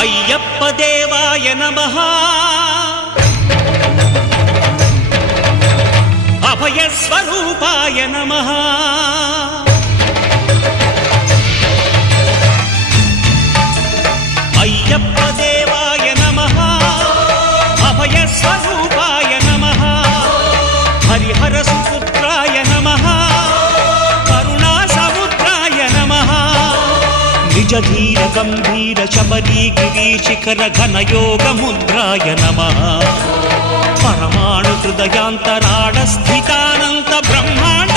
అయ్యప్ప దేవాయ నమః అభయ స్వరూపాయ నమః అయ్యప్ప దేవాయ నమః అభయ స్వరూపాయ నమః హరిహర సుపుత్రాయ నమః కరుణా సముద్రాయ నమః నిజ ధీర గంభీర శబరీ గిరి శిఖర ఘన యోగ ముద్రాయ నమః పరమాణు హృదయాంతరాళ స్థితానంత బ్రహ్మాండ